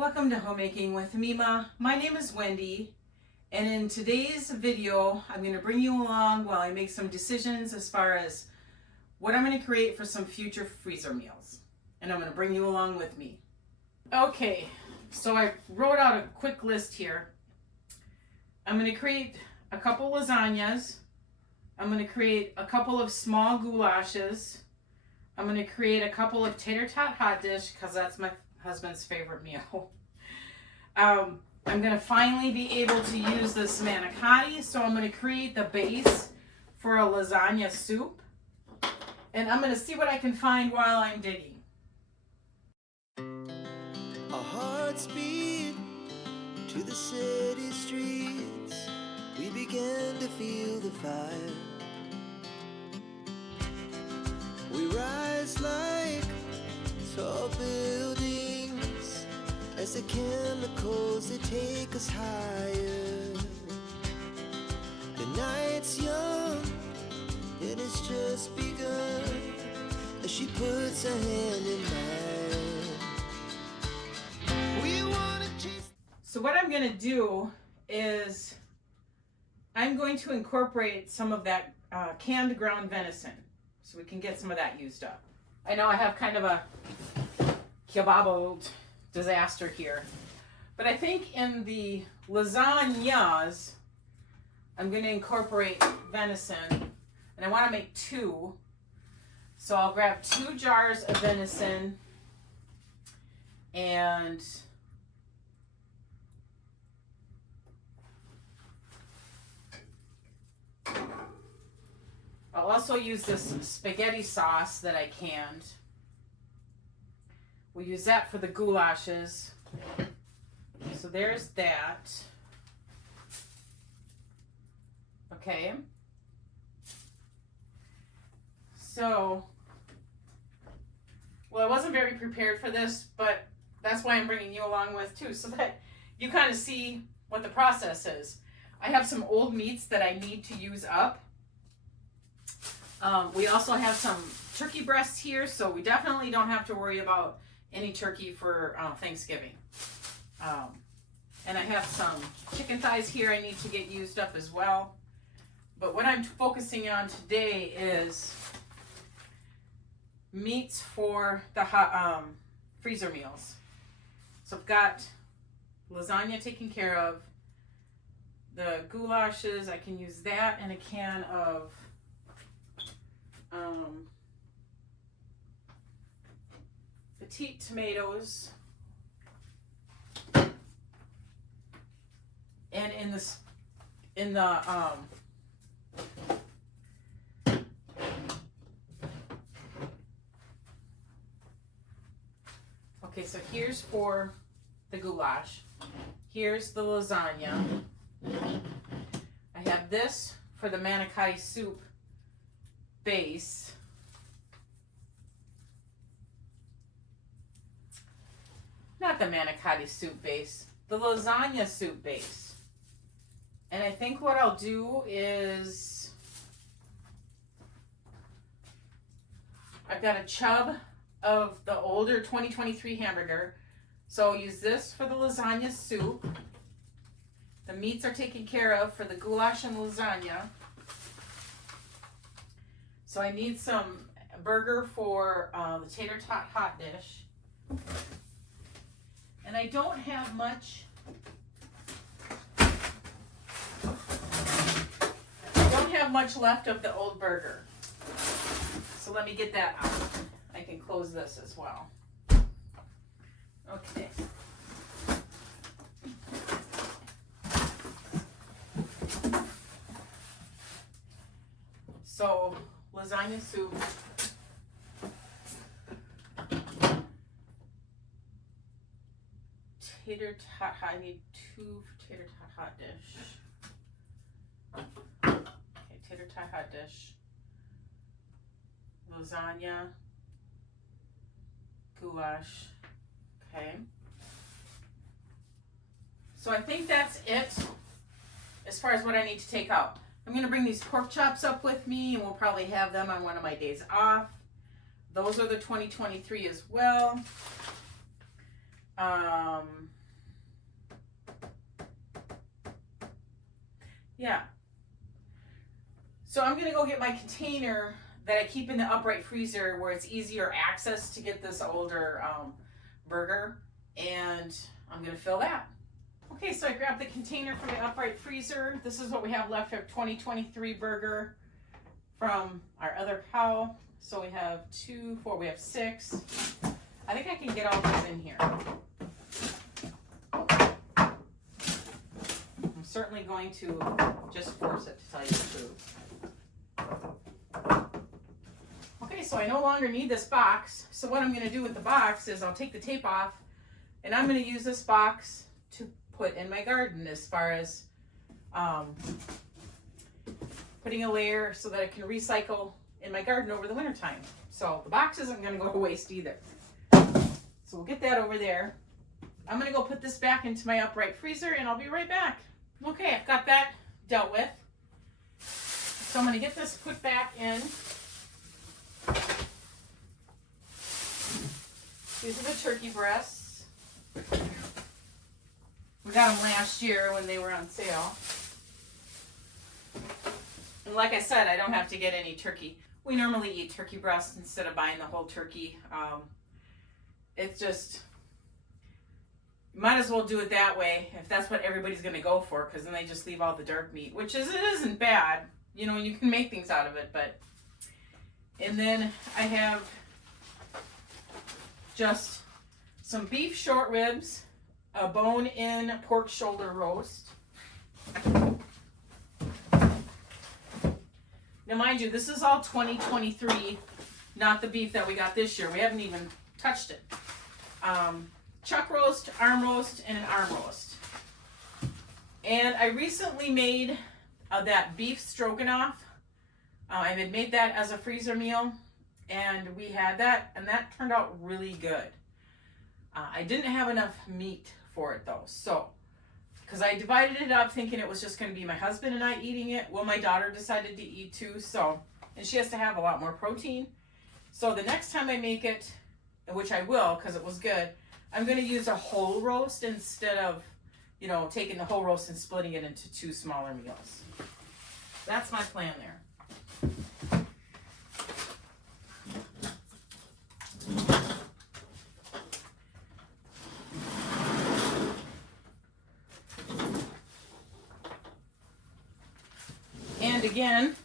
Welcome to Homemaking with Mima. My name is Wendy, and in today's video I'm going to bring you along while I make some decisions as far as what I'm going to create for some future freezer meals, and I'm going to bring you along with me. Okay, so I wrote out a quick list here. I'm going to create a couple lasagnas. I'm going to create a couple of small goulashes. I'm going to create a couple of tater tot hot dish because that's my husband's favorite meal. I'm going to finally be able to use this manicotti, so I'm going to create the base for a lasagna soup. And I'm going to see what I can find while I'm digging. Our hearts beat to the city streets. We began to feel the fire. We rise like tall buildings as the chemicals, they take us higher. The night's young and it's just begun as she puts her hand in mine. We wanna chase. So what I'm going to do is I'm going to incorporate some of that canned ground venison so we can get some of that used up. I know I have kind of a kebab disaster here, but I think in the lasagnas I'm going to incorporate venison, and I want to make two. So I'll grab 2 jars of venison, and I'll also use this spaghetti sauce that I canned. We'll use that for the goulashes. So there's that. Okay. So, well, I wasn't very prepared for this, but that's why I'm bringing you along with too, so that you kind of see what the process is. I have some old meats that I need to use up. We also have some turkey breasts here, so we definitely don't have to worry about any turkey for Thanksgiving. And I have some chicken thighs here I need to get used up as well. But what I'm focusing on today is meats for the hot, freezer meals. So I've got lasagna taken care of. The goulashes, I can use that and a can of petite tomatoes, and in the okay, so here's for the goulash, here's the lasagna. I have this for the manicotti soup base. Not the manicotti soup base, the lasagna soup base. And I think what I'll do is, I've got a chub of the older 2023 hamburger, so I'll use this for the lasagna soup. The meats are taken care of for the goulash and lasagna. So I need some burger for the tater tot hot dish. And I don't have much. Left of the old burger. So let me get that out. I can close this as well. Okay. So lasagna soup. Tater tot, I need 2 tater tot hot dish. Okay, tater tot hot dish. Lasagna. Goulash. Okay. So I think that's it as far as what I need to take out. I'm going to bring these pork chops up with me, and we'll probably have them on one of my days off. Those are the 2023 as well. Yeah. So I'm gonna go get my container that I keep in the upright freezer where it's easier access to get this older burger, and I'm gonna fill that. Okay, so I grabbed the container from the upright freezer. This is what we have left of 2023 burger from our other cow. So we have 2, 4, we have 6. I think I can get all these in here. I'm certainly going to just force it, to tell you the truth. Okay, so I no longer need this box. So what I'm going to do with the box is I'll take the tape off, and I'm going to use this box to put in my garden, as far as putting a layer so that I can recycle in my garden over the winter time. So the box isn't going to go to waste either. So we'll get that over there. I'm going to go put this back into my upright freezer, and I'll be right back. Okay, I've got that dealt with. So I'm going to get this put back in. These are the turkey breasts. We got them last year when they were on sale. And like I said, I don't have to get any turkey. We normally eat turkey breasts instead of buying the whole turkey. It's just, you might as well do it that way if that's what everybody's going to go for, because then they just leave all the dark meat, which it isn't bad. You know, you can make things out of it, but. And then I have just some beef short ribs, a bone-in pork shoulder roast. Now, mind you, this is all 2023, not the beef that we got this year. We haven't even touched it. Chuck roast, arm roast, and an arm roast. And I recently made that beef stroganoff. I had made that as a freezer meal, and we had that, and that turned out really good. I didn't have enough meat for it though, so, because I divided it up thinking it was just going to be my husband and I eating it. Well, my daughter decided to eat too, so, and she has to have a lot more protein. So the next time I make it, which I will because it was good, I'm going to use a whole roast instead of, you know, taking the whole roast and splitting it into 2 smaller meals. That's my plan there. And again,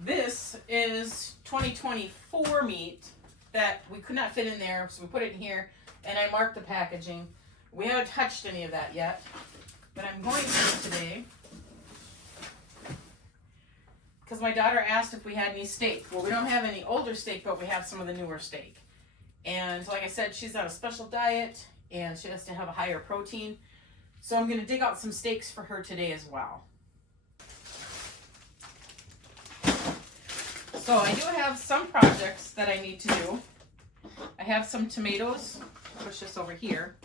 this is 2024 meat that we could not fit in there, so we put it in here, and I marked the packaging. We haven't touched any of that yet, but I'm going to today because my daughter asked if we had any steak. Well, we don't have any older steak, but we have some of the newer steak. And like I said, she's on a special diet, and she has to have a higher protein. So I'm going to dig out some steaks for her today as well. So I do have some projects that I need to do. I have some tomatoes. Push this over here.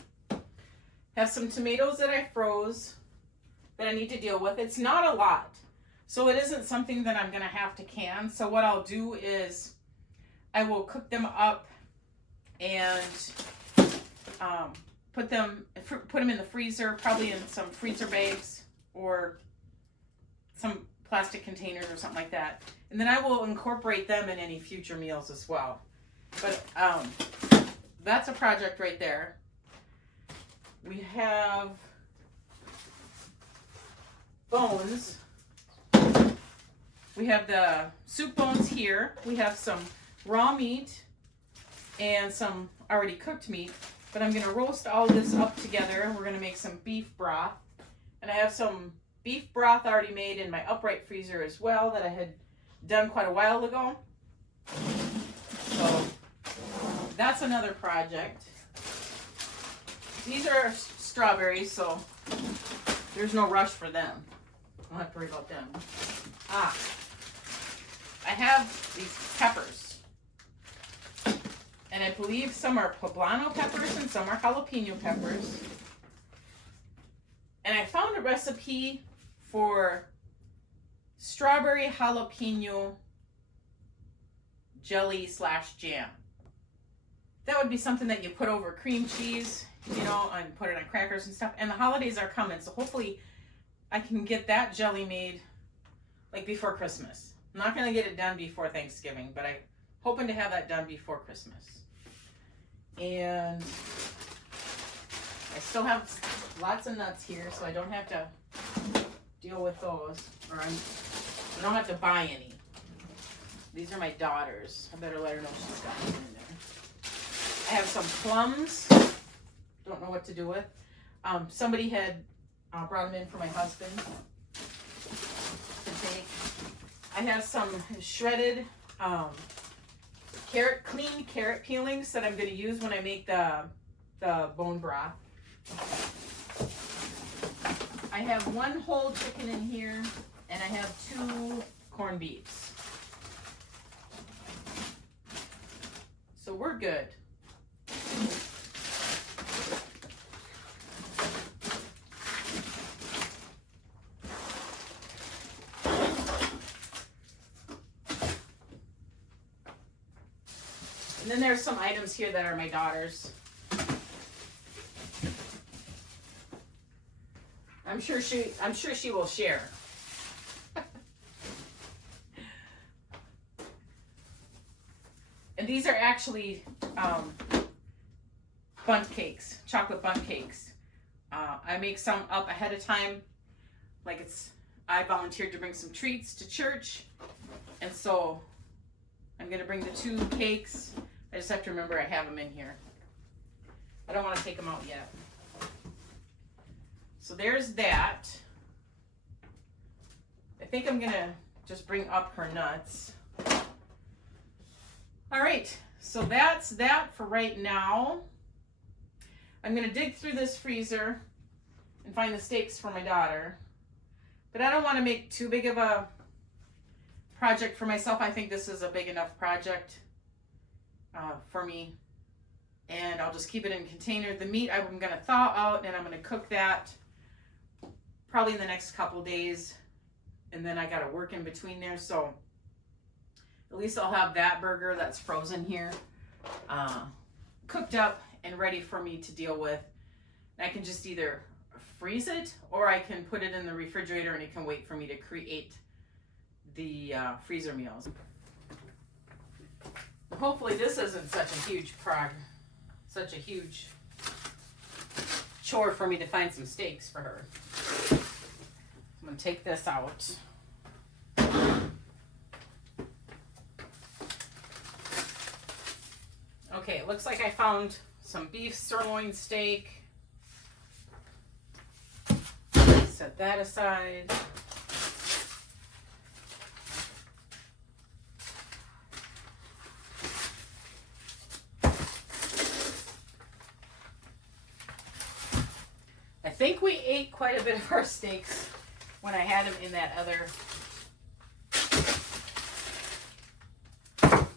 Have some tomatoes that I froze that I need to deal with. It's not a lot, so it isn't something that I'm going to have to can. So what I'll do is I will cook them up and put them in the freezer, probably in some freezer bags or some plastic containers or something like that. And then I will incorporate them in any future meals as well. But that's a project right there. We have bones. We have the soup bones here. We have some raw meat and some already cooked meat. But I'm going to roast all this up together. We're going to make some beef broth. And I have some beef broth already made in my upright freezer as well that I had done quite a while ago. So that's another project. These are strawberries, so there's no rush for them. I don't have to worry about them. I have these peppers. And I believe some are poblano peppers and some are jalapeno peppers. And I found a recipe for strawberry jalapeno jelly / jam. That would be something that you put over cream cheese, you know, and put it on crackers and stuff. And the holidays are coming, so hopefully I can get that jelly made like before Christmas. I'm not gonna get it done before Thanksgiving, but I'm hoping to have that done before Christmas. And I still have lots of nuts here, so I don't have to deal with those, or I don't have to buy any. These are my daughter's. I better let her know she's got them in there. I have some plums. Don't know what to do with. Somebody had brought them in for my husband to take. I have some shredded clean carrot peelings that I'm going to use when I make the bone broth. I have one whole chicken in here, and I have 2 corned beefs. So we're good. And then there's some items here that are my daughter's. I'm sure she will share. And these are actually bundt cakes, chocolate bundt cakes. I make some up ahead of time. I volunteered to bring some treats to church. And so I'm going to bring the 2 cakes. I just have to remember I have them in here. I don't want to take them out yet. So there's that. I think I'm going to just bring up her nuts. All right, so that's that for right now. I'm going to dig through this freezer and find the steaks for my daughter. But I don't want to make too big of a project for myself. I think this is a big enough project for me. And I'll just keep it in a container. The meat I'm going to thaw out, and I'm going to cook that probably in the next couple days. And then I got to work in between there. So at least I'll have that burger that's frozen here cooked up and ready for me to deal with. And I can just either freeze it, or I can put it in the refrigerator and it can wait for me to create the freezer meals. Hopefully this isn't such a huge chore for me to find some steaks for her. I'm going to take this out. Okay, it looks like I found some beef sirloin steak. Set that aside. I think we ate quite a bit of our steaks when I had them in that other,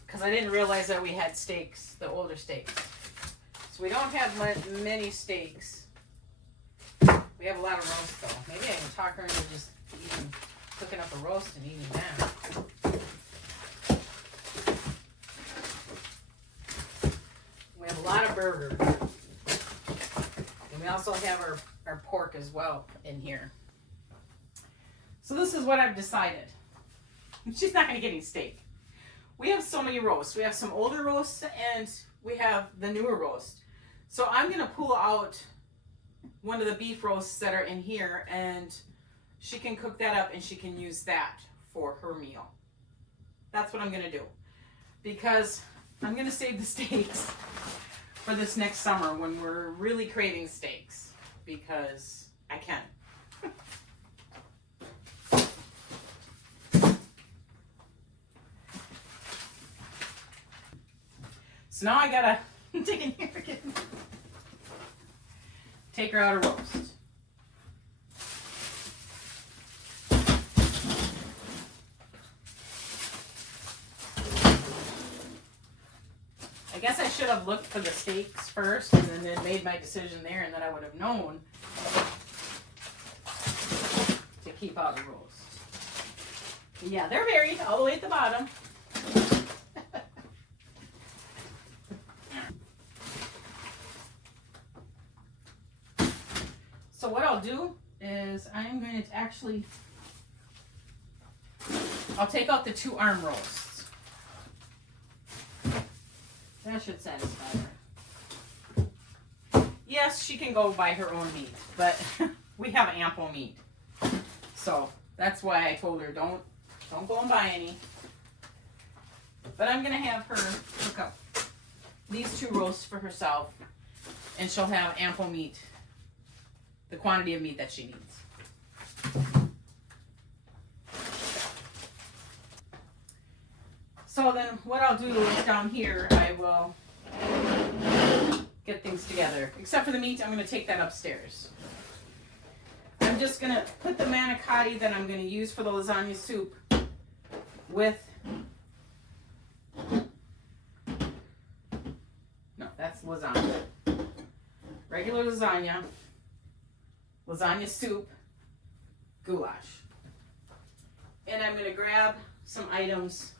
because I didn't realize that we had steaks, the older steaks. So we don't have many steaks. We have a lot of roast though. Maybe I can talk her into just cooking up a roast and eating that. We have a lot of burgers. And we also have our pork as well in here. So this is what I've decided. She's not going to get any steak. We have so many roasts. We have some older roasts and we have the newer roast. So I'm going to pull out one of the beef roasts that are in here, and she can cook that up and she can use that for her meal. That's what I'm going to do, because I'm going to save the steaks for this next summer when we're really craving steaks, because I can. So now I gotta dig in here again. Take her out a roast. I guess I should have looked for the steaks first and then made my decision there, and then I would have known to keep out the roast. Yeah, they're buried all the way at the bottom. So what I'll do is I'm going to actually, I'll take out the 2 arm roasts. That should satisfy her. Yes, she can go buy her own meat, but we have ample meat. So that's why I told her don't go and buy any. But I'm gonna have her cook up these 2 roasts for herself, and she'll have ample meat, the quantity of meat that she needs. So then what I'll do is down here, I will get things together. Except for the meat, I'm gonna take that upstairs. I'm just gonna put the manicotti that I'm gonna use for the lasagna soup with, no, that's lasagna. Regular lasagna, lasagna soup, goulash. And I'm gonna grab some items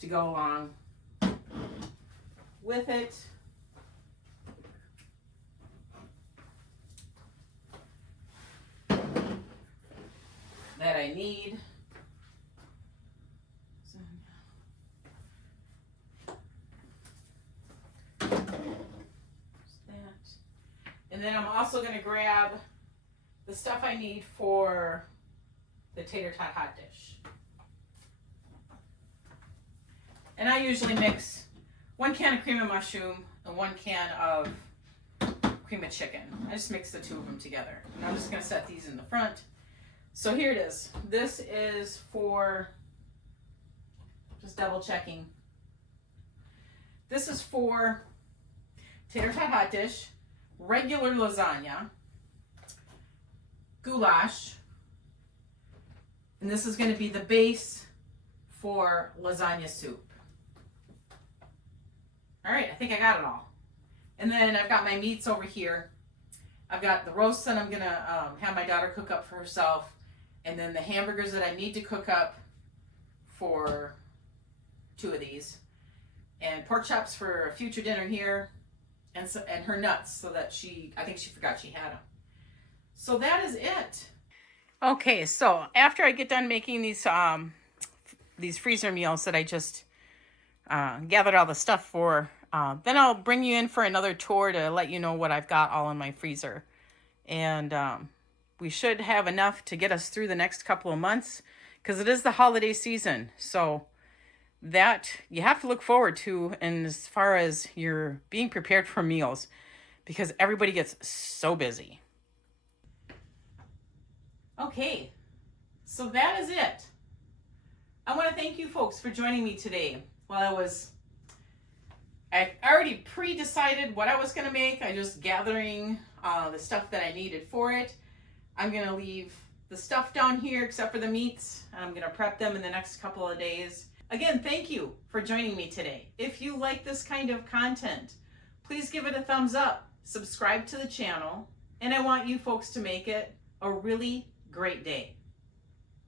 to go along with it. That I need. And then I'm also going to grab the stuff I need for the tater tot hot dish. And I usually mix 1 can of cream of mushroom and 1 can of cream of chicken. I just mix the 2 of them together. And I'm just going to set these in the front. So here it is. This is for, just double checking. This is for tater tot hot dish, regular lasagna, goulash, and this is going to be the base for lasagna soup. All right, I think I got it all. And then I've got my meats over here. I've got the roasts that I'm going to have my daughter cook up for herself, and then the hamburgers that I need to cook up for 2 of these, and pork chops for a future dinner here, and her nuts, so that I think she forgot she had them. So that is it. Okay, so after I get done making these freezer meals that I just gathered all the stuff for, then I'll bring you in for another tour to let you know what I've got all in my freezer. And we should have enough to get us through the next couple of months, because it is the holiday season. So that you have to look forward to, and as far as you're being prepared for meals, because everybody gets so busy. Okay, so that is it. I want to thank you folks for joining me today. While I already pre-decided what I was going to make. I just gathering the stuff that I needed for it. I'm going to leave the stuff down here except for the meats. I'm going to prep them in the next couple of days. Again, thank you for joining me today. If you like this kind of content, please give it a thumbs up, subscribe to the channel, and I want you folks to make it a really great day.